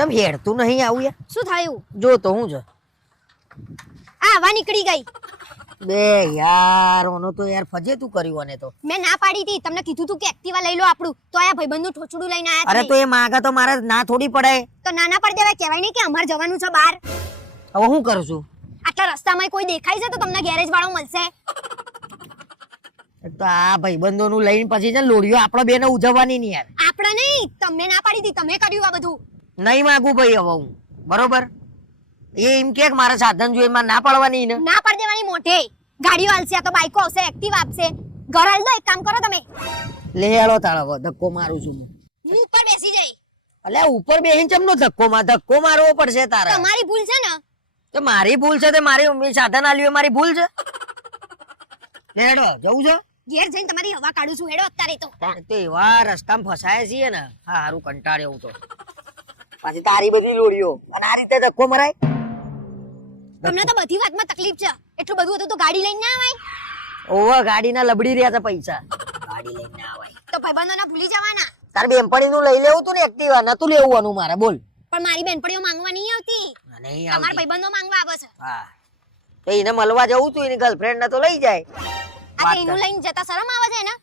તમ હેડતું નહીં આવું યાર. શું થયું? જો તો હું છે. આ વા નીકળી ગઈ. બે યાર ઓનો તો યાર ફજે તું કર્યું અને તો. મેં ના પાડી હતી. તમને કીધું તું કે એક્ટિવા લઈ લો આપણું. તો આ ભાઈબંધનું ઠોચડું લઈને આયા અરે તો એ માગા તો મારે ના થોડી પડે તો નાના પર દેવાય કહેવાય નહીં કે અમાર જવાનું છે બહાર. હવે હું કરું છું? આટલા રસ્તામાં કોઈ દેખાય છે તો તમને ગેરેજ વાળો મળશે. તો આ ભાઈબંધોનું લઈને પછી છે લોડિયો લોડીઓ આપણે બેને ઉજવવાની નહીં યાર. આપણે નહીં. તમે ના પાડી હતી. તમે કર્યું આ બધું. નહીં માગું ભાઈ હવે હું. બરોબર? એ એમ કે મારે સાધન જોઈએ મારે ના પાડવાની ને. ના પાડી દેવાની મોઢે. ગાડીઓ હાલશે આ તો બાઈકો આવશે એક્ટિવ આપશે. ઘર હાલ દો એક કામ કરો તમે. લે હાલો તાળો હવે ધક્કો મારું છું હું. ઉપર બેસી જઈ. અલે ઉપર બેહીને ચમનો ધક્કો માં ધક્કો મારવો પડશે તારે. તમારી ભૂલ છે ને. તો મારી ભૂલ છે તે મારી મમ્મી સાધન આલ્યું એ મારી ભૂલ છે? હેડો જવું છે? ઘેર જઈને તમારી હવા કાઢું છું હેડો અત્યારે તો. તો એવા રસ્તામાં ફસાયે છીએ ને. હા હારું કંટાળ્યો હું તો. પાછી તારી બધી લોડીઓ અને આ રીતે ધક્કો મરાય. તમને તો બધી વાતમાં તકલીફ છે. એટલું બધું હતું તો ગાડી લઈને ના આવાય? ઓવા ગાડીના લબડી રહ્યા હતા પૈસા. ગાડી લઈને ના આવાય. તો ભાઈબંધોના ભૂલી જવાના. તાર બેનપણી નું લઈ લેવું તું ને એક્ટિવા નતું લેવું આનું મારે બોલ. પણ મારી બેનપણીઓ માંગવા નહીં આવતી. નહીં તમારા ભાઈબંધો માંગવા આવે છે. હા. તો એને મળવા જવું તું એની ગર્લફ્રેન્ડ ને તો લઈ જાય. આ એનું લઈને જતા શરમ આવે છે ને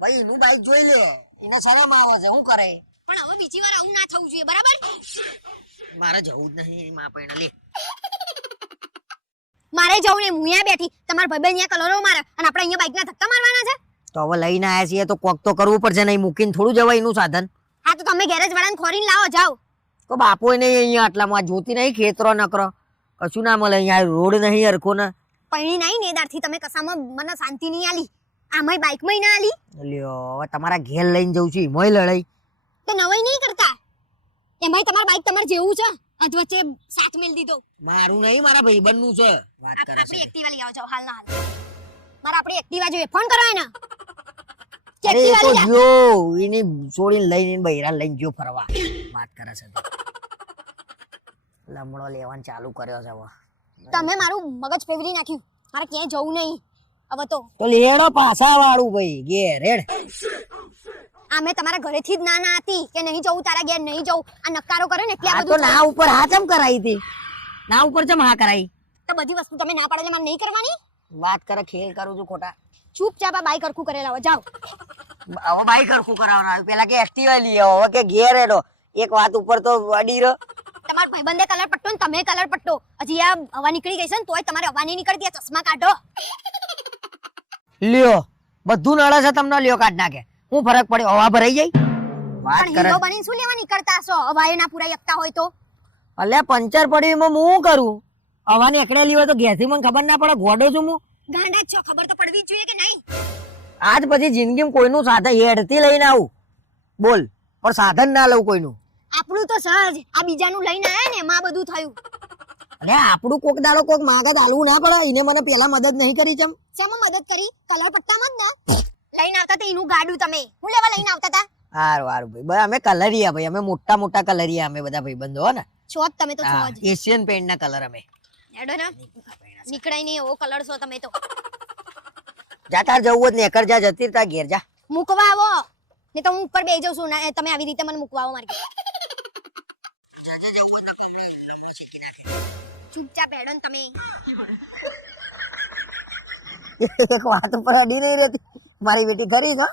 ભાઈ એનું બાઈક જોઈ લે. એને શરમ આવે છે. શું કરે? પણ હવે બીજી વાર આવું ના થવું જોઈએ બરાબર? મારે જવું જ નહીં માં પણ લે. મારે જવું નહીં હું અહીંયા બેઠી. તમારા ભાઈબંધ અહીંયા કલરો મારે અને આપણે અહીંયા બાઈકના ધક્કા મારવાના છે? તો હવે લઈને આયા છીએ તો કોક તો કરવું પડશે નહીં મૂકીને થોડું જવાય એનું સાધન. હા તો તમે ગેરેજ વાળાને ખોરીને લાવો જાઓ. તો બાપો નહીં અહીંયા આટલામાં જોતી નહીં ખેતરો નકરો. કશું ના મળે અહીંયા રોડ નહીં હરખો ને. પૈણી નહીં નેદારથી તમે કસામાં મને શાંતિ નહીં આલી. આમાંય બાઈકમાં ના આલી. લ્યો હવે તમારા ઘેર લઈને જઉં છું એમાંય લડાઈ. તો નવાઈ નહીં કરતા? એમાંય તમારું બાઈક તમારે જેવું છે? અધ વચ્ચે સાથ મેલ દીધો. મારું નહીં મારા ભાઈબંધનું છે. વાત કરે આપણી એક્ટિવા લઈ આવજો હાલ ના હાલ. મારા આપણી એક્ટિવા જોઈએ. ફોન કરો એને. અરે તો જો. એની છોડીને લઈને બૈરા લઈને જો ફરવા. વાત કરે છે લમડો લેવાનું ચાલુ કર્યો છે હવે. તમે મારું મગજ ફેવરી નાખ્યું. મારે ક્યાંય જવું નહીં. હવે તો તો લેડો પાછા વાળું ભાઈ ઘેર હેડ. આ મેં તમારા ઘરેથી જ ના ના હતી કે નહીં જવું તારા ઘેર નહીં જવું. આ નકારો કરે ને એટલે આ આ તો બધું ના ઉપર હા ચમ કરાઈ હતી? ના ઉપર ચમ હા કરાઈ? તો બધી વસ્તુ તમે ના પાડેલે મારે નહીં કરવાની? વાત કરે ખેલ કરું છું ખોટા. ચૂપચાપ આ બાઈક કરખું કરેલા જાઓ. હવે બાઈક હરખું કરાવવાનું આવ્યું. પેલા કે એક્ટિવા લઈ આવો હવે કે ઘેર એનો. એક વાત ઉપર તો અડી રહ્યો તમારા ભાઈબંધે કલર પટ્ટો ને તમે કલર પટ્ટો. હજી આ હવા નીકળી ગઈ છે ને તોય તમારે હવા નહીં નીકળતી આ ચશ્મા કાઢો. લ્યો બધું નળે છે તમને લ્યો કાઢ નાખે. હું ફરક પડ્યો? હવા ભરાઈ જાય? વાત પણ કરે. હીરો બનીને શું લેવા નીકળતા છો હવા એ ના પુરાઈ શકતા હોય તો? અલે પંચર પડ્યું એમાં હું શું કરું? હવાની એકડેલી હોય તો ઘેરથી મને ખબર ના પડે. ગોડો છું હું. ગાંડા જ છો. ખબર તો પડવી જ જોઈએ કે નહીં? આજ પછી જિંદગીમાં કોઈનું સાધન હેડથી લઈને આવું. બોલ પણ સાધન ના લઉં કોઈનું. આપણું તો સહજ. આ બીજાનું લઈને આયા ને એમાં આ બધું થયું. અરે આપણું કોક દાડો કોક માગત આલવું ના પડે. એને મને પેલા મદદ નહીં કરી ચમ. શેમાં મદદ કરી? કલર પટ્ટામાં જ ને? લઈને આવતા હતા? એનું ગાડું તમે. હું લેવા લઈને આવતા હતા? હારું હારું ભાઈ. ભાઈ અમે કલરિયા ભાઈ. અમે મોટા મોટા કલરિયા અમે બધા ભાઈબંધો હો ને? છો જ તમે તો છો જ. એશિયન પેન્ટ ના કલર અમે. એડો ને. નીકળાય નહીં એવો કલર છો તમે તો. જાતાર જવું જ ને એકર જા જતી તા ઘેર જા. મૂકવા આવો. ને તો હું ઉપર બેસી જાઉં છું. ના તમે આવી રીતે મને મૂકવા આવો મારે. ચૂપચાપ હેડો ને તમે. એક વાત ઉપર અડી નહીં રહેતી. મારી બેટી ખરી છે